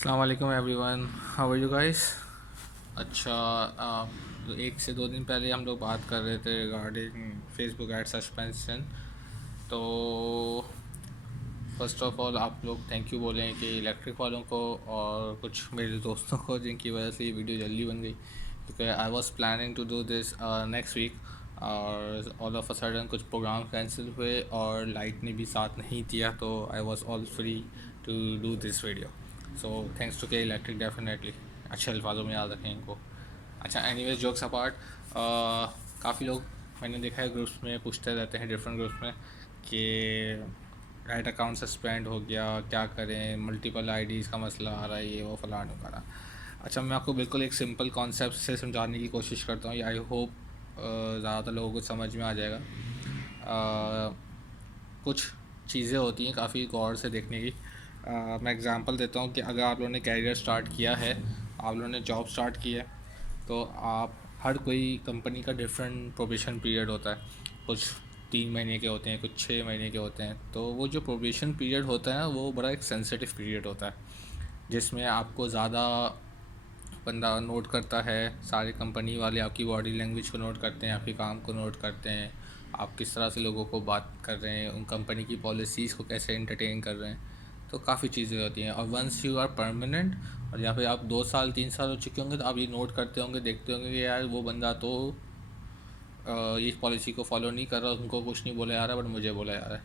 अस्सलाम वालेकुम everyone, how are you guys. अच्छा, तो एक से दो दिन पहले हम लोग बात कर रहे थे रिगार्डिंग फेसबुक एड सस्पेंशन। तो फर्स्ट ऑफ ऑल आप लोग थैंक यू बोलें कि इलेक्ट्रिक वालों को और कुछ मेरे दोस्तों को जिनकी वजह से ये वीडियो जल्दी बन गई, क्योंकि I was planning to do this next week और ऑल ऑफ अ सडन कुछ प्रोग्राम कैंसिल हुए और लाइट ने भी साथ नहीं दिया, तो I was all free to do this video. So thanks to K electric, definitely अच्छे अल्फाजों में याद रखें इनको। अच्छा, एनीवेज जोक्स अपार्ट, काफ़ी लोग मैंने देखा है ग्रुप्स में पूछते रहते हैं, डिफरेंट ग्रुप्स में, कि राइट अकाउंट सस्पेंड हो गया, क्या करें, मल्टीपल आईडीज़ का मसला आ रहा है, ये वो फलान वगैरह। अच्छा, मैं आपको बिल्कुल एक सिंपल कॉन्सेप्ट से समझाने की कोशिश करता हूँ, आई होप ज़्यादातर लोगों को समझ में आ जाएगा। कुछ चीज़ें होती हैं काफ़ी गौर से देखने की। मैं एग्ज़ाम्पल देता हूँ कि अगर आप लोगों ने कैरियर स्टार्ट किया है, आप लोगों ने जॉब स्टार्ट की है, तो आप हर कोई कंपनी का डिफरेंट प्रोबेशन पीरियड होता है। कुछ 3 महीने के होते हैं, कुछ 6 महीने के होते हैं। तो वो जो प्रोबेशन पीरियड होता है ना, वो बड़ा एक सेंसिटिव पीरियड होता है, जिसमें आपको ज़्यादा बंदा नोट करता है। सारे कंपनी वाले आपकी बॉडी लैंग्वेज को नोट करते हैं, आपके काम को नोट करते हैं, आप किस तरह से लोगों को बात कर रहे हैं, उन कंपनी की पॉलिसीज़ को कैसे एंटरटेन कर रहे हैं। तो काफ़ी चीज़ें होती हैं, और वंस यू आर परमानेंट और यहाँ पे आप 2 साल 3 साल हो चुके होंगे, तो आप ये नोट करते होंगे, देखते होंगे कि यार वो बंदा तो ये पॉलिसी को फॉलो नहीं कर रहा, उनको कुछ नहीं बोला जा रहा, बट मुझे बोला जा रहा है।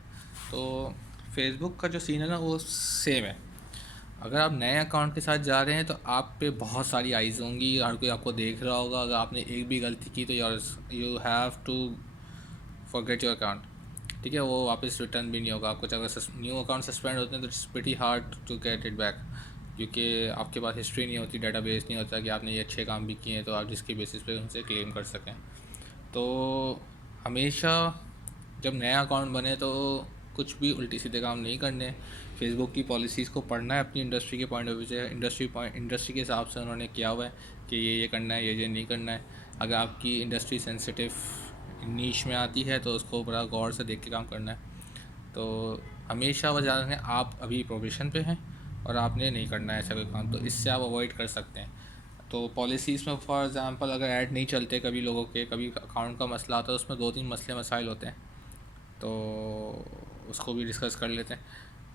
तो फेसबुक का जो सीन है ना, वो सेम है। अगर आप नए अकाउंट के साथ जा रहे हैं, तो आप पे बहुत सारी आइज़ होंगी, हर कोई आपको देख रहा होगा। अगर आपने एक भी गलती की तो you have to forget your account, ठीक है, वो वापस रिटर्न भी नहीं होगा आपको। अगर न्यू अकाउंट सस्पेंड होते हैं तो it's pretty hard to get it back, क्योंकि आपके पास हिस्ट्री नहीं होती, डाटाबेस नहीं होता कि आपने ये अच्छे काम भी किए हैं, तो आप जिसके बेसिस पे उनसे क्लेम कर सकें। तो हमेशा जब नया अकाउंट बने तो कुछ भी उल्टी सीधे काम नहीं करने। फेसबुक की पॉलिसीज़ को पढ़ना है अपनी इंडस्ट्री के पॉइंट ऑफ व्यू से। इंडस्ट्री के हिसाब से उन्होंने किया हुआ है कि ये करना है, ये नहीं करना है। अगर आपकी इंडस्ट्री सेंसिटिव नीश में आती है तो उसको बड़ा गौर से देख के काम करना है। तो हमेशा वजह है, आप अभी प्रोबेशन पे हैं और आपने नहीं करना है ऐसा कोई काम, तो इससे आप अवॉइड कर सकते हैं। तो पॉलिसीज़ में फॉर एग्ज़ाम्पल अगर ऐड नहीं चलते, कभी लोगों के कभी अकाउंट का मसला आता है, उसमें 2-3 मसले मसाइल होते हैं, तो उसको भी डिस्कस कर लेते हैं।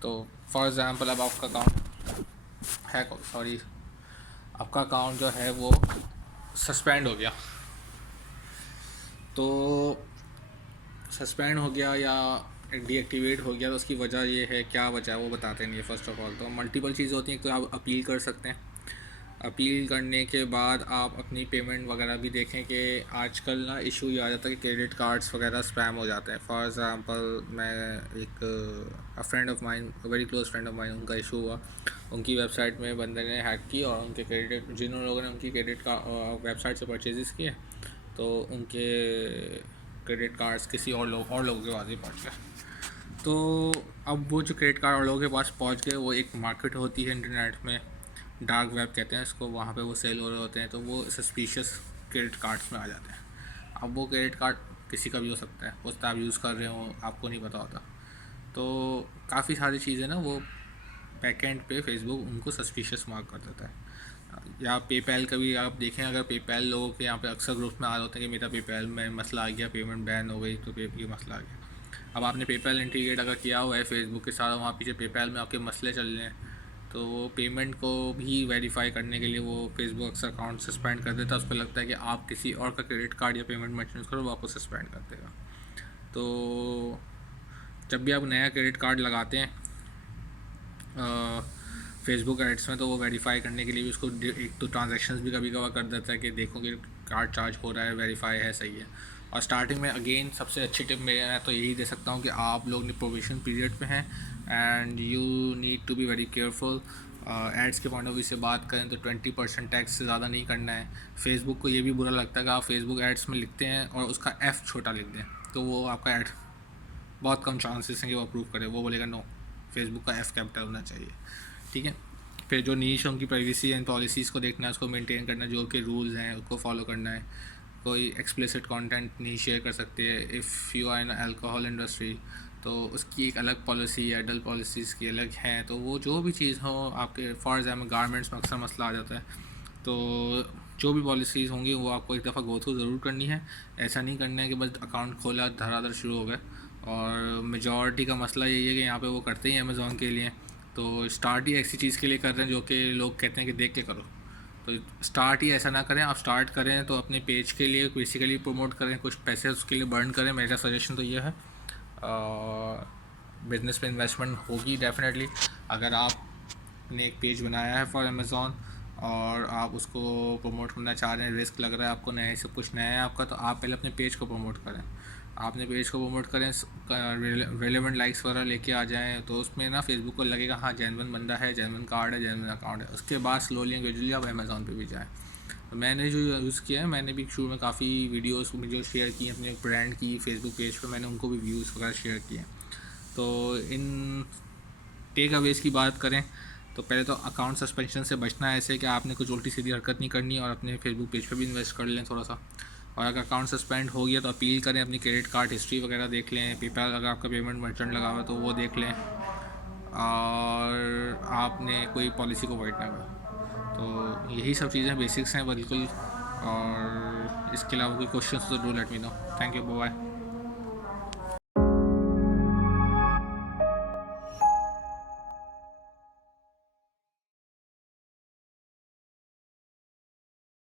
तो फॉर एग्ज़ाम्पल अब आपका अकाउंट है, सॉरी, आपका अकाउंट जो है वो सस्पेंड हो गया। तो सस्पेंड हो गया या डीएक्टिवेट हो गया, तो उसकी वजह ये है, क्या वजह है वो बताते नहीं है। फ़र्स्ट ऑफ ऑल तो मल्टीपल चीज़ होती हैं। तो आप अपील कर सकते हैं। अपील करने के बाद आप अपनी पेमेंट वगैरह भी देखें कि आजकल ना इशू ये आ जाता है कि क्रेडिट कार्ड्स वगैरह स्पैम हो जाते हैं। फॉर एग्ज़ाम्पल मैं एक friend of mine, very close friend of mine, उनका इशू हुआ। उनकी वेबसाइट में बंदे ने हैक की और उनके क्रेडिट, जिन लोगों ने उनकी क्रेडिट का वेबसाइट से परचेजेस किए, तो उनके क्रेडिट कार्ड्स किसी और लोगों के पास ही पहुँच गए। तो अब वो जो क्रेडिट कार्ड और लोगों के पास पहुँच गए, वो एक मार्केट होती है इंटरनेट में, डार्क वेब कहते हैं इसको, वहाँ पे वो सेल हो रहे होते हैं, तो वो सस्पिशियस क्रेडिट कार्ड्स में आ जाते हैं। अब वो क्रेडिट कार्ड किसी का भी हो सकता है, हो सकता है आप यूज़ कर रहे हो, आपको नहीं पता होता। तो काफ़ी सारी चीज़ें ना, वो बैक एंड पे फेसबुक उनको सस्पिशियस मार्क कर देता है। या पेपैल का भी आप देखें, अगर पेपैल लोगों के यहाँ पे अक्सर ग्रुप में आ रहे होते हैं कि मेरा पेपैल में मसला आ गया, पेमेंट बैन हो गई, तो ये मसला आ गया। अब आपने पेपैल इंटीग्रेट अगर किया हुआ है फेसबुक के साथ, वहाँ पीछे पेपैल में आपके मसले चल रहे हैं, तो वो पेमेंट को भी वेरीफाई करने के लिए वो फेसबुक अक्सर अकाउंट सस्पेंड कर देता है। उसको लगता है कि आप किसी और का क्रेडिट कार्ड या पेमेंट मेंशन करो, वो आपको सस्पेंड कर देगा। तो जब भी आप नया क्रेडिट कार्ड लगाते हैं फेसबुक एड्स में, तो वो वेरीफाई करने के लिए भी उसको एक तो ट्रांजैक्शंस भी कभी कभार कर देता है कि देखो कि कार्ड चार्ज हो रहा है, वेरीफाई है, सही है। और स्टार्टिंग में अगेन सबसे अच्छी टिप मैं तो यही दे सकता हूँ कि आप लोग प्रोबेशन पीरियड पे हैं and you need to be very careful. Ads के पॉइंट ऑफ व्यू से बात करें तो 20% टैक्स से ज़्यादा नहीं करना है। फेसबुक को ये भी बुरा लगता है कि आप फेसबुक एड्स में लिखते हैं और उसका एफ़ छोटा लिख दें, तो वो आपका एड बहुत कम चांसेस हैं कि वो अप्रूव करे। वो बोलेगा नो, फेसबुक का एफ़ कैपिटल होना चाहिए, ठीक है। फिर जो नीश उनकी प्राइवेसी एंड पॉलिसीज़ को देखना है, उसको मेंटेन करना है, जो के रूल्स हैं उसको फॉलो करना है। कोई एक्सप्लिसिट कंटेंट नहीं शेयर कर सकते हैं। If you are in alcohol industry, तो उसकी एक अलग पॉलिसी, एडल्ट पॉलिसीज़ की अलग हैं। तो वो जो भी चीज़ हो आपके, फॉर एग्जाम्पल गारमेंट्स में अक्सर मसला आ जाता है, तो जो भी पॉलिसीज़ होंगी वो आपको एक दफ़ा गो थ्रू ज़रूर करनी है। ऐसा नहीं करना है कि बस अकाउंट खोला धड़ाधड़ शुरू हो गए। और मेजॉरिटी का मसला यही है कि यहाँ पे वो करते ही अमेज़ॉन के लिए, तो स्टार्ट ही ऐसी चीज़ के लिए कर रहे हैं जो कि लोग कहते हैं कि देख के करो। तो स्टार्ट ही ऐसा ना करें। आप स्टार्ट करें तो अपने पेज के लिए बेसिकली प्रमोट करें, कुछ पैसे उसके लिए बर्न करें। मेरा सजेशन तो ये है। बिज़नेस में इन्वेस्टमेंट होगी डेफिनेटली। अगर आपने एक पेज बनाया है फॉर अमेज़ॉन और आप उसको प्रमोट करना चाह रहे हैं, रिस्क लग रहा है आपको, नया सब कुछ नया है आपका, तो आप पहले अपने पेज को प्रमोट करें। आपने पेज को प्रमोट करें, रेलेवेंट लाइक्स वगैरह लेके आ जाएँ, तो उसमें ना फेसबुक को लगेगा हाँ जेन्युइन बंदा है, जेन्युइन कार्ड है, जेन्युइन अकाउंट है। उसके बाद स्लोली एंड ग्रेजुअली आप अमेज़ॉन पे भी जाएँ। तो मैंने जो यूज़ किया है, मैंने भी शुरू में काफ़ी वीडियोस जो शेयर की अपने ब्रांड की फेसबुक पेज पे, मैंने उनको भी व्यूज़ वगैरह शेयर किए। तो इन टेक अवेज़ की बात करें तो पहले तो अकाउंट सस्पेंशन से बचना है, ऐसे कि आपने कुछ उल्टी सीधी हरकत नहीं करनी, और अपने फेसबुक पेज पे भी इन्वेस्ट कर लें थोड़ा सा। और अगर अकाउंट सस्पेंड हो गया तो अपील करें, अपनी क्रेडिट कार्ड हिस्ट्री वगैरह देख लें, पेपैल अगर आपका पेमेंट मर्चेंट लगा हुआ है तो वो देख लें, और आपने कोई पॉलिसी को वाइट ना करें। तो यही सब चीज़ें बेसिक्स हैं बिल्कुल। और इसके अलावा कोई क्वेश्चन तो do let me know. Thank you, bye.